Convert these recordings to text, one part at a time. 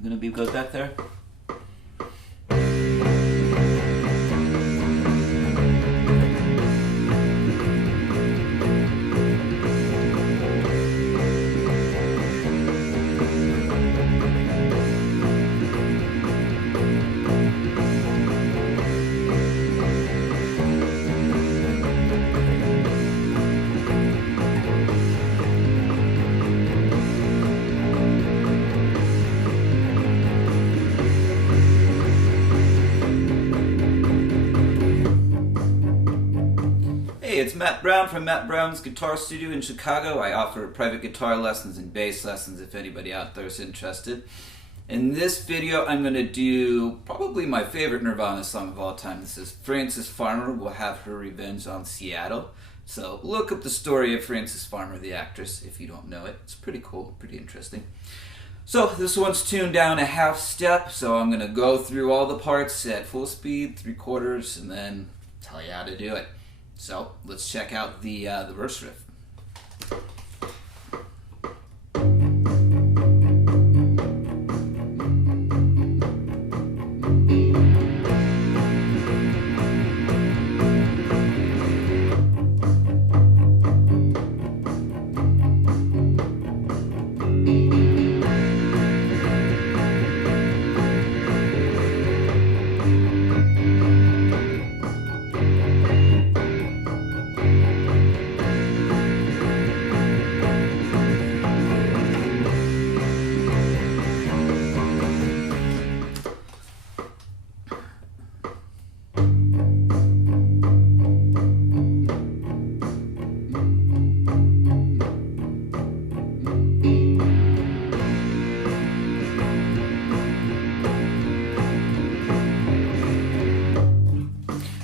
You gonna be good back there? It's Matt Brown from Matt Brown's Guitar Studio in Chicago. I offer private guitar lessons and bass lessons if anybody out there is interested. In this video, I'm going to do probably my favorite Nirvana song of all time. This is Frances Farmer Will Have Her Revenge on Seattle. So look up the story of Frances Farmer, the actress, if you don't know it. It's pretty cool, pretty interesting. So this one's tuned down a half step, so I'm going to go through all the parts at full speed, 3/4, and then tell you how to do it. So let's check out the verse riff.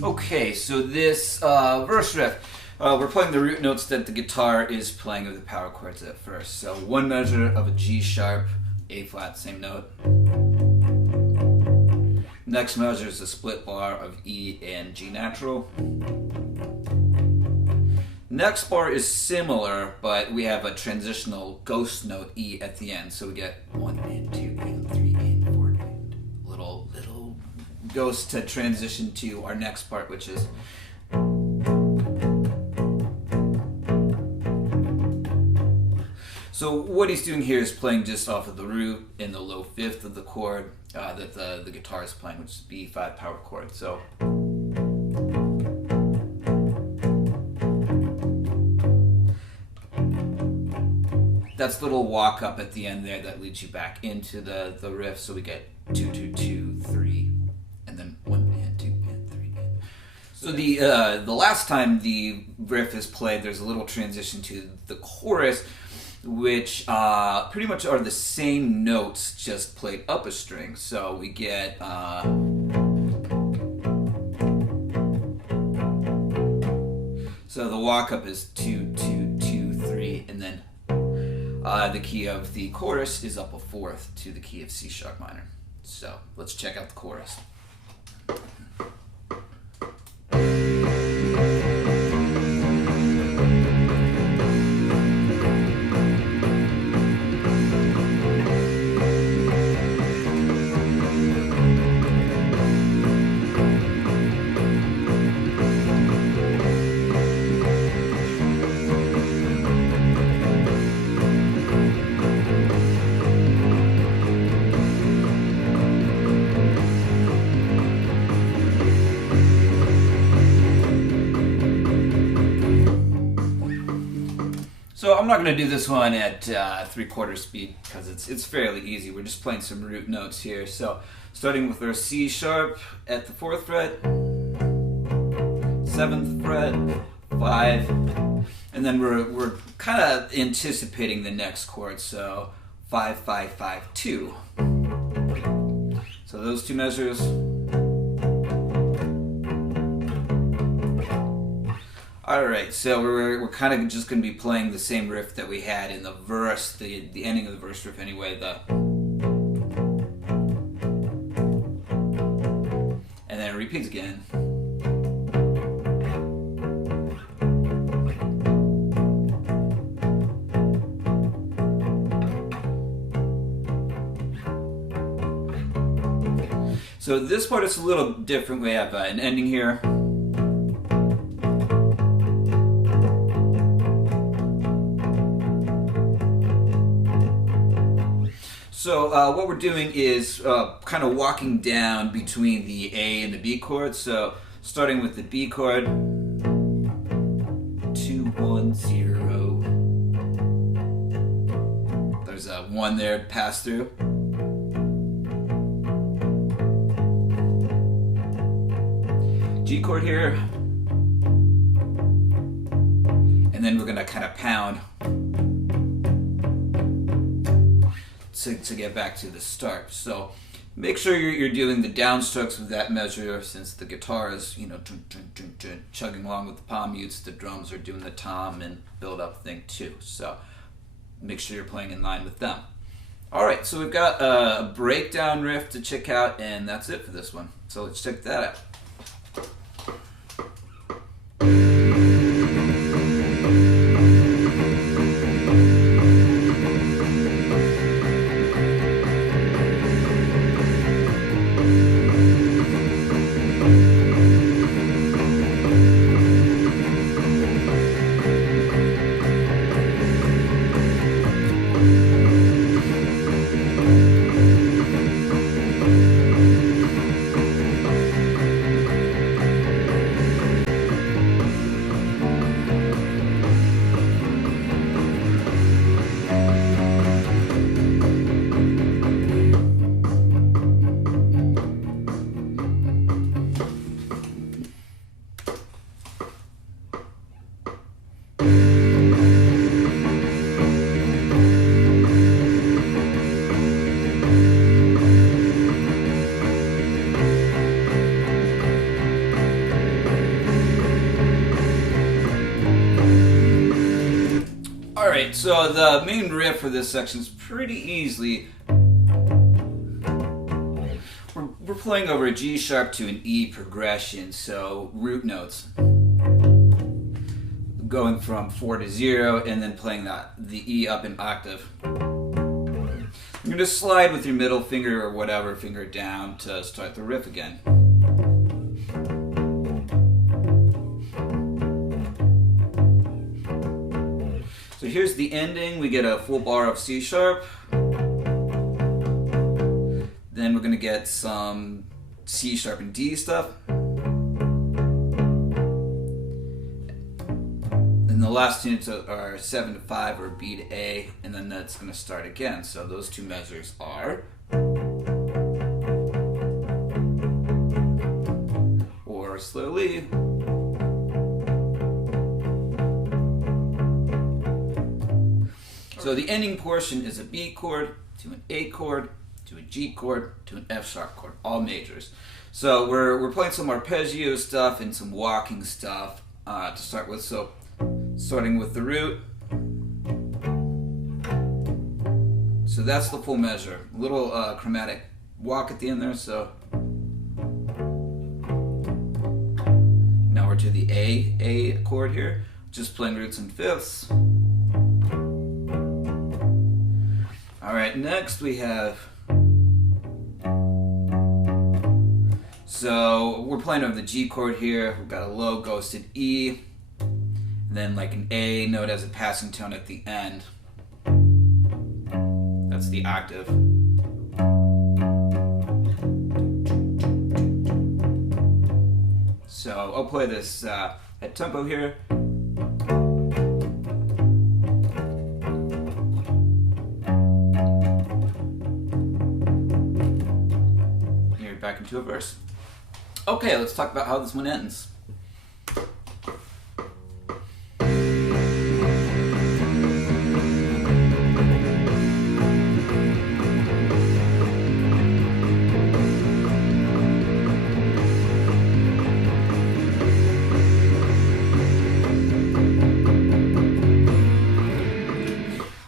Okay, so this verse riff, we're playing the root notes that the guitar is playing with the power chords at first. So one measure of a G sharp, A flat, same note. Next measure is a split bar of E and G natural. Next bar is similar, but we have a transitional ghost note E at the end. So we get 1 and 2 and 3 and 4 and little ghost to transition to our next part, which is so what he's doing here is playing just off of the root in the low fifth of the chord that the guitar is playing, which is B5 power chord. So that's the little walk up at the end there that leads you back into the riff. So we get 2, 2, 2, 3, and then 1 and 2 and 3. So the last time the riff is played, there's a little transition to the chorus, which pretty much are the same notes, just played up a string. So we get so the walk up is 2, 2, 2, 3, and then the key of the chorus is up a fourth to the key of C sharp minor. So let's check out the chorus. So I'm not going to do this one at 3/4 speed because it's fairly easy. We're just playing some root notes here. So starting with our C sharp at the 4th fret, 7th fret, 5, and then we're kind of anticipating the next chord. So 5, 5, 5, 2. So those two measures. Alright, so we're kind of just going to be playing the same riff that we had in the verse, the ending of the verse riff anyway, and then it repeats again. So this part is a little different. We have an ending here. So what we're doing is kind of walking down between the A and the B chord. So starting with the B chord, 2, 1, 0. There's a 1 there, pass through. G chord here, and then we're going to kind of pound to get back to the start. So make sure you're doing the downstrokes with that measure, since the guitar is, you know, chugging along with the palm mutes. The drums are doing the tom and build up thing too. So make sure you're playing in line with them. All right, so we've got a breakdown riff to check out, and that's it for this one. So let's check that out. Alright, so the main riff for this section is pretty easily. We're playing over a G sharp to an E progression, so root notes. Going from 4 to 0 and then playing the E up an octave. You're going to slide with your middle finger or whatever finger down to start the riff again. So here's the ending. We get a full bar of C sharp. Then we're going to get some C sharp and D stuff. And the last two notes are 7 to 5 or B to A, and then that's going to start again. So those two measures are, or slowly. So the ending portion is a B chord to an A chord to a G chord to an F sharp chord, all majors. So we're playing some arpeggio stuff and some walking stuff to start with. So starting with the root. So that's the full measure. A little chromatic walk at the end there. So now we're to the A chord here, just playing roots and fifths. All right, next we have, so we're playing over the G chord here. We've got a low ghosted E, and then like an A note as a passing tone at the end. That's the octave. So I'll play this at tempo here. Back into a verse. Okay, let's talk about how this one ends.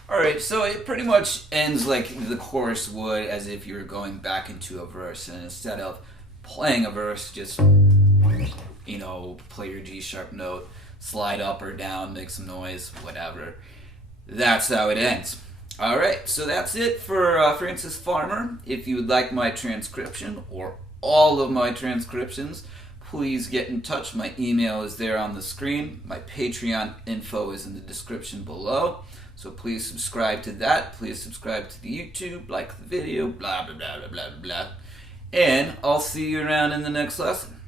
Alright, so it pretty much ends like the chorus would, as if you were going back into a verse, and instead of playing a verse, just, you know, play your G sharp note, slide up or down, make some noise, whatever. That's how it ends. Alright, so that's it for Francis Farmer. If you would like my transcription or all of my transcriptions, please get in touch. My email is there on the screen. My Patreon info is in the description below. So please subscribe to that. Please subscribe to the YouTube, like the video, blah, blah, blah, blah, blah, blah. And I'll see you around in the next lesson.